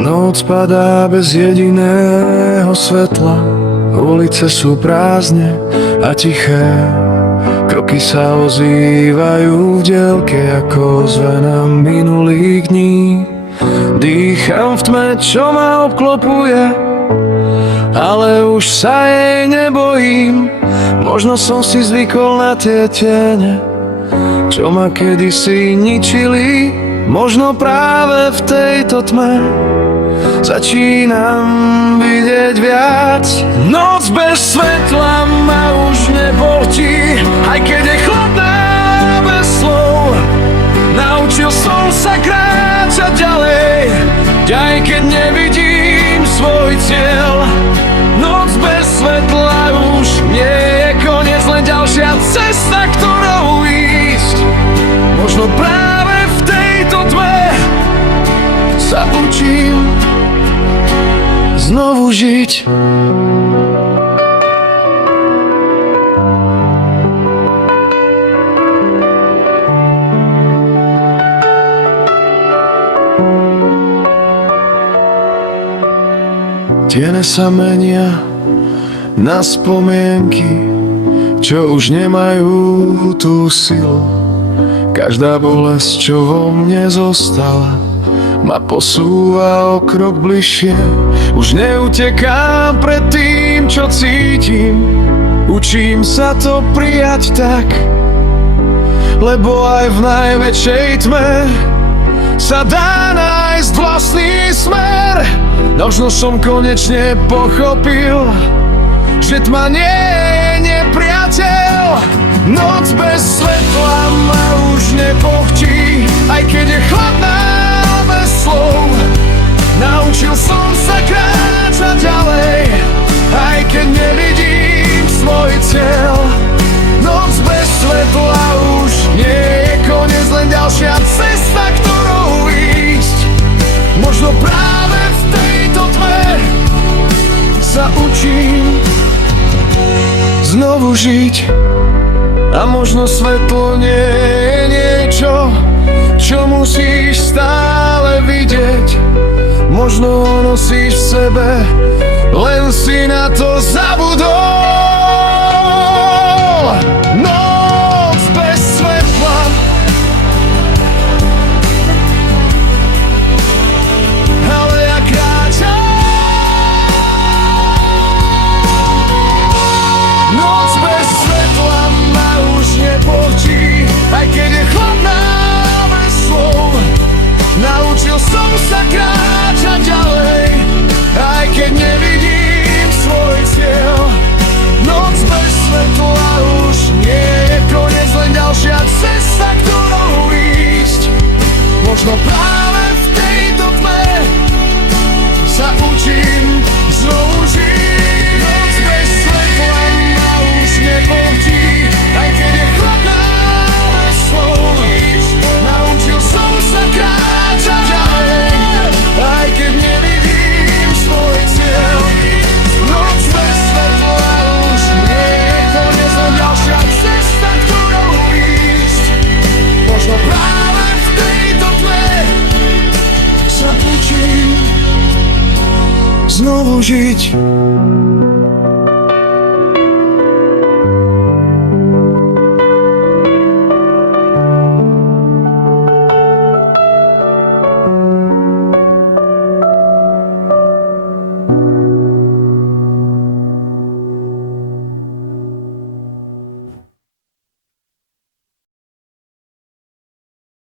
Noc padá bez jediného svetla, ulice sú prázdne a tiché. Kroky sa ozývajú v diaľke ako zvena minulých dní. Dýcham v tme, čo ma obklopuje, ale už sa jej nebojím. Možno som si zvykol na tie tiene, čo ma kedysi ničili. Možno práve v tejto tme začínam vidieť viac. Noc bez svetla ma už nebolí, aj keď je chladná bez slov. Naučil som sa kráčať ďalej, aj keď nevidím svoj cieľ. Noc bez svetla už nie je koniec, len ďalšia cesta, ktorou ísť. Možno práve v tejto tme sa učím znovu žiť. Tiene sa menia na spomienky, čo už nemajú tú silu. Každá bolesť, čo vo mne zostala, ma posúva o krok bližšie. Už neutekám pred tým, čo cítim. Učím sa to prijať tak, lebo aj v najväčšej tme sa dá nájsť vlastný smer. Možno som konečne pochopil, že tma nie je nepriateľ. Noc bez svetla ma už nepochtí, aj keď je chladná bez slov. Naučil som sa kráčať ďalej, aj keď nevidím svoj cieľ. Noc bez svetla už nie je koniec, len ďalšia cesta, ktorou ísť. Možno práve v tejto tme sa učím znovu žiť. A možno svetlo nie je niečo, čo musíš stále vidieť. Možno ho nosíš v sebe, len si na to zabudol. Noc bez svetla, ale ja kráčam. Noc bez svetla ma už nepočí, aj keď je chladná bez slov. Naučil som sa kráčať ďalej, aj keď nevidím svoj cieľ. Noc bez svetla už nie je koniec, len ďalšia cesta, ktorou ísť. Možno práve v tejto tme sa učím znovu žiť. Noc bez svetla ma už nepochtí, aj keď je chladná bez slov. Naučil som sa kráčať ďalej, aj keď nevidím svoj cieľ. Noc bez svetla už nie je koniec, len ďalšia cesta, ktorou ísť. Možno práve v tejto tme sa učím znovu žiť.